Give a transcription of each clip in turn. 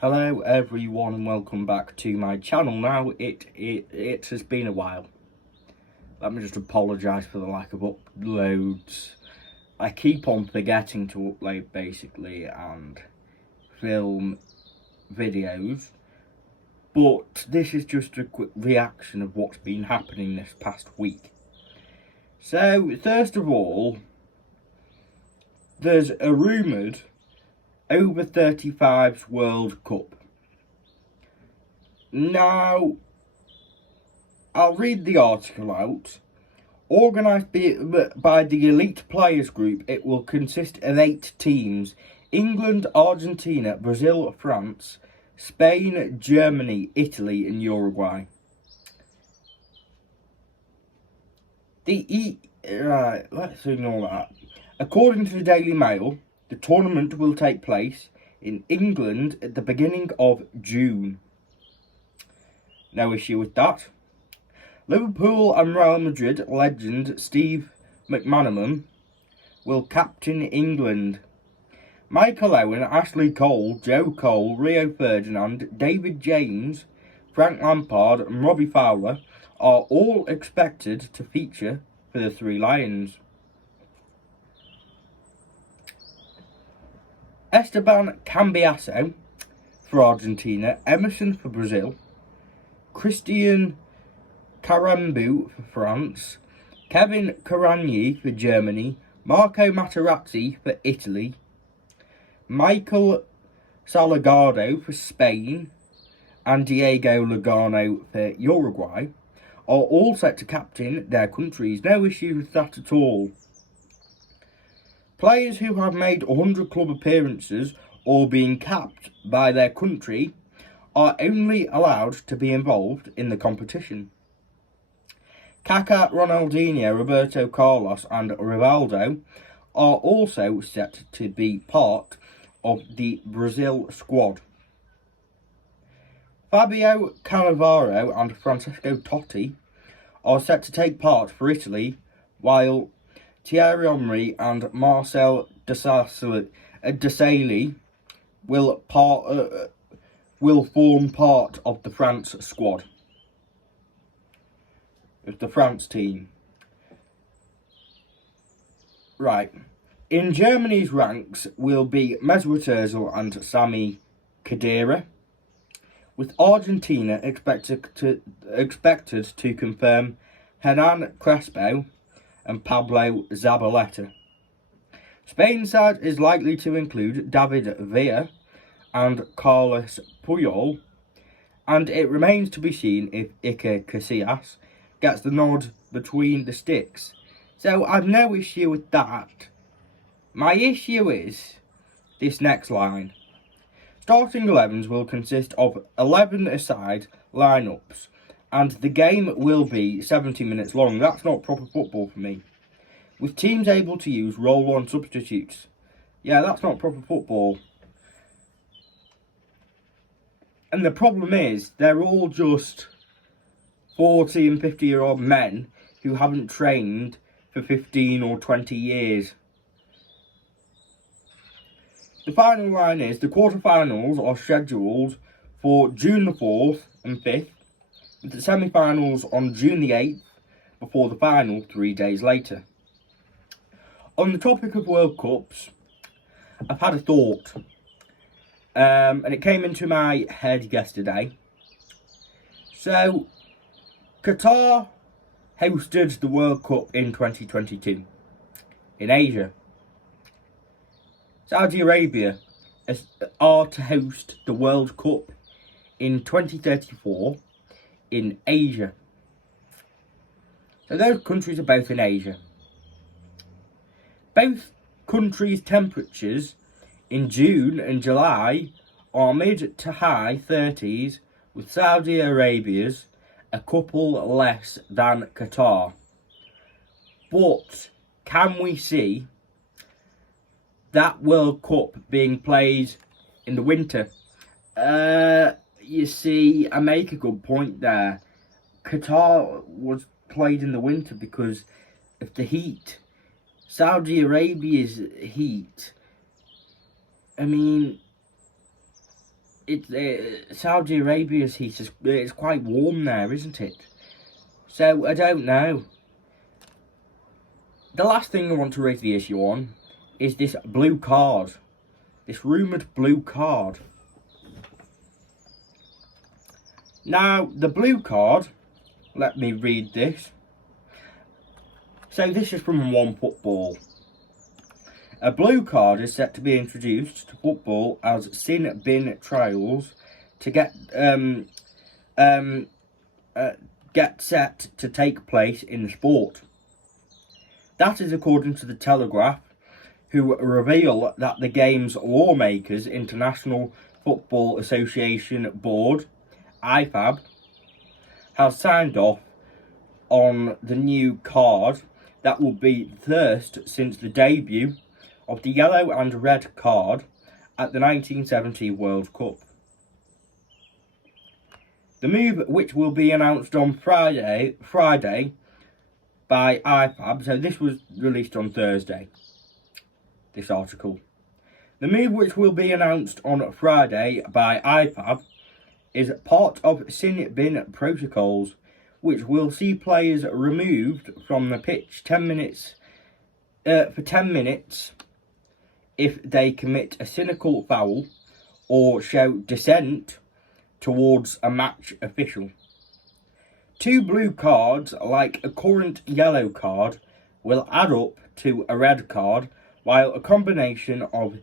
Hello everyone and welcome back to my channel. Now it has been a while. Let me just apologise for the lack of uploads. I keep on forgetting to upload basically and film videos. But this is just a quick reaction of what's been happening this past week. So first of all, there's a rumoured over 35s World Cup. Now, I'll read the article out. Organised by the Elite Players Group, it will consist of 8 teams: England, Argentina, Brazil, France, Spain, Germany, Italy and Uruguay. Right, let's ignore that. According to the Daily Mail, the tournament will take place in England at the beginning of June. No issue with that. Liverpool and Real Madrid legend Steve McManaman will captain England. Michael Owen, Ashley Cole, Joe Cole, Rio Ferdinand, David James, Frank Lampard and Robbie Fowler are all expected to feature for the Three Lions. Esteban Cambiasso for Argentina, Emerson for Brazil, Christian Karembeu for France, Kevin Kuranyi for Germany, Marco Materazzi for Italy, Michael Salgado for Spain and Diego Lugano for Uruguay are all set to captain their countries. No issue with that at all. Players who have made 100 club appearances or been capped by their country are only allowed to be involved in the competition. Kaká, Ronaldinho, Roberto Carlos and Rivaldo are also set to be part of the Brazil squad. Fabio Cannavaro and Francesco Totti are set to take part for Italy, while Thierry Henry and Marcel Desailly will form part of the France squad. It's the France team. Right. In Germany's ranks will be Mesut Ozil and Sami Khedira, with Argentina expected to confirm Hernan Crespo and Pablo Zabaleta. Spain's side is likely to include David Villa and Carlos Puyol, and it remains to be seen if Iker Casillas gets the nod between the sticks. So I've no issue with that. My issue is this next line. Starting 11s will consist of 11 aside lineups, and the game will be 70 minutes long. That's not proper football for me. With teams able to use roll-on substitutes. Yeah, that's not proper football. And the problem is, they're all just 40 and 50-year-old men who haven't trained for 15 or 20 years. The final line is the quarterfinals are scheduled for June the 4th and 5th, with the semi-finals on June the 8th, before the final 3 days later. On the topic of World Cups, I've had a thought, and it came into my head yesterday. So, Qatar hosted the World Cup in 2022 in Asia. Saudi Arabia are to host the World Cup in 2034 in Asia. So those countries are both in Asia. Both countries' temperatures in June and July are mid to high 30s, with Saudi Arabia's a couple less than Qatar. But can we see that World Cup being played in the winter? You see, I make a good point there. Qatar was played in the winter because of the heat. Saudi Arabia's heat, I mean, Saudi Arabia's heat it's quite warm there, isn't it? So I don't know. The last thing I want to raise the issue on is this blue card. This rumoured blue card. Now, the blue card, let me read this. So this is from One Football. A blue card is set to be introduced to football as sin bin trials to get set to take place in the sport. That is according to the Telegraph, who reveal that the game's lawmakers, International Football Association Board, IFAB, has signed off on the new card that will be the first since the debut of the yellow and red card at the 1970 World Cup. The move, which will be announced on Friday by IFAB, so this was released on Thursday, this article. The move, which will be announced on Friday by IFAB, is part of sin bin protocols, which will see players removed from the pitch for 10 minutes if they commit a cynical foul or show dissent towards a match official. 2 blue cards, like a current yellow card, will add up to a red card, while a combination of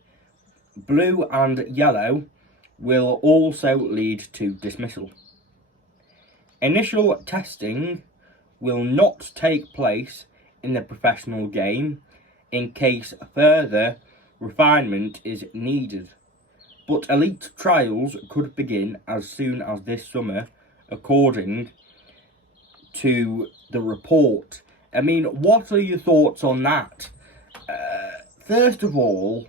blue and yellow will also lead to dismissal. Initial testing will not take place in the professional game in case further refinement is needed, but elite trials could begin as soon as this summer, according to the report. I mean, what are your thoughts on that? First of all,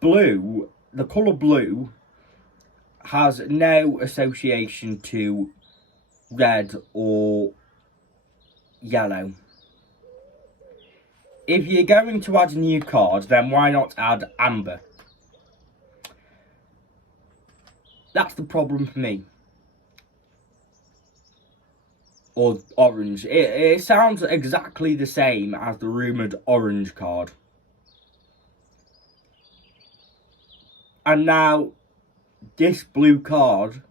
blue, the colour blue, has no association to red or yellow. If you're going to add a new card, then why not add amber? That's the problem for me. Or orange. It sounds exactly the same as the rumoured orange card. And now, this blue card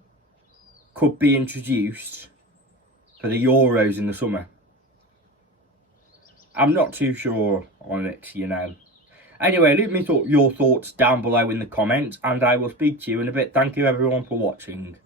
could be introduced for the Euros in the summer. I'm not too sure on it, you know. Anyway, leave me your thoughts down below in the comments, and I will speak to you in a bit. Thank you everyone for watching.